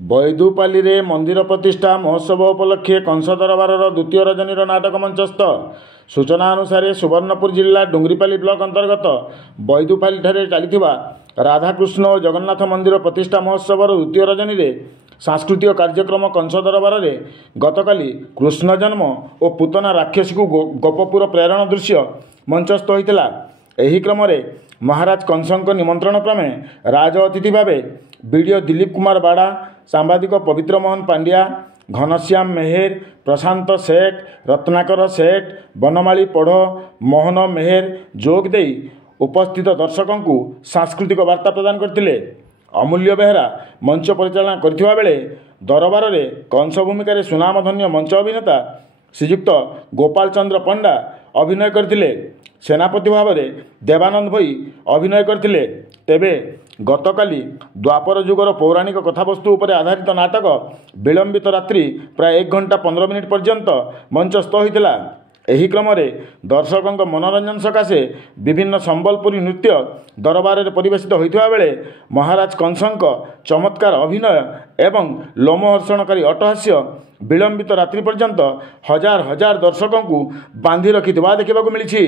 ବୈଦୁପାଲି ରେ ମନ୍ଦିର ପ୍ରତିଷ୍ଠା ମହୋତ୍ସବ ଉପଲକ୍ଷେ କଂସ ଦରବାରର ଦ୍ୱିତୀୟ ରଜନୀର ନାଟକ ମଞ୍ଚସ୍ଥ। ସୂଚନା ଅନୁସାରେ ସୁବର୍ଣ୍ଣପୁର ଜିଲ୍ଲା ଡୁଙ୍ଗରିପାଲି ବ୍ଲକ ଅନ୍ତର୍ଗତ ବୈଦୁପାଲିଠାରେ ଚାଲିଥିବା ରାଧାକୃଷ୍ଣ ଓ ଜଗନ୍ନାଥ ମନ୍ଦିର ପ୍ରତିଷ୍ଠା ମହୋତ୍ସବର ଦ୍ୱିତୀୟ ରଜନୀରେ ସାଂସ୍କୃତିକ କାର୍ଯ୍ୟକ୍ରମ କଂସ ଦରବାରରେ ଗତକାଲି କୃଷ୍ଣ ଜନ୍ମ ଓ ପୁତନା ରାକ୍ଷସୀକୁ ଗୋପପୁର ପ୍ରେରଣ ଦୃଶ୍ୟ ମଞ୍ଚସ୍ଥ ହୋଇଥିଲା। ଏହି କ୍ରମରେ ମହାରାଜ କଂସଙ୍କ ନିମନ୍ତ୍ରଣ କ୍ରମେ ରାଜ ଅତିଥି ଭାବେ ବିଡ଼ିଓ ଦିଲ୍ଲୀପ କୁମାର ବାଡ଼ା, ସାମ୍ବାଦିକ ପବିତ୍ର ମୋହନ ପାଣ୍ଡିଆ, ଘନଶ୍ୟାମ ମେହେର, ପ୍ରଶାନ୍ତ ସେଠ, ରତ୍ନାକର ସେଠ, ବନମାଳୀ ପଢ଼, ମୋହନ ମେହେର ଯୋଗ ଦେଇ ଉପସ୍ଥିତ ଦର୍ଶକଙ୍କୁ ସାଂସ୍କୃତିକ ବାର୍ତ୍ତା ପ୍ରଦାନ କରିଥିଲେ। ଅମୂଲ୍ୟ ବେହେରା ମଞ୍ଚ ପରିଚାଳନା କରିଥିବା ବେଳେ ଦରବାରରେ କଂସ ଭୂମିକାରେ ସୁନାମଧନ୍ୟ ମଞ୍ଚ ଅଭିନେତା ଶ୍ରୀଯୁକ୍ତ ଗୋପାଳ ଚନ୍ଦ୍ର ପଣ୍ଡା ଅଭିନୟ କରିଥିଲେ। ସେନାପତି ଭାବରେ ଦେବାନନ୍ଦ ଭୋଇ ଅଭିନୟ କରିଥିଲେ। ତେବେ ଗତକାଲି ଦ୍ୱାପର ଯୁଗର ପୌରାଣିକ କଥାବସ୍ତୁ ଉପରେ ଆଧାରିତ ନାଟକ ବିଳମ୍ବିତ ରାତ୍ରି ପ୍ରାୟ 1 ଘଣ୍ଟା 15 ମିନିଟ୍ ପର୍ଯ୍ୟନ୍ତ ମଞ୍ଚସ୍ଥ ହୋଇଥିଲା। ଏହି କ୍ରମରେ ଦର୍ଶକଙ୍କ ମନୋରଞ୍ଜନ ସକାଶେ ବିଭିନ୍ନ ସମ୍ବଲପୁରୀ ନୃତ୍ୟ ଦରବାରରେ ପରିବେଷିତ ହୋଇଥିବା ବେଳେ ମହାରାଜ କଂସଙ୍କ ଚମତ୍କାର ଅଭିନୟ ଏବଂ ଲୋମହର୍ଷଣକାରୀ ଅଟ୍ଟହାସ୍ୟ ବିଳମ୍ବିତ ରାତ୍ରି ପର୍ଯ୍ୟନ୍ତ ହଜାର ହଜାର ଦର୍ଶକଙ୍କୁ ବାନ୍ଧି ରଖିଥିବା ଦେଖିବାକୁ ମିଳିଛି।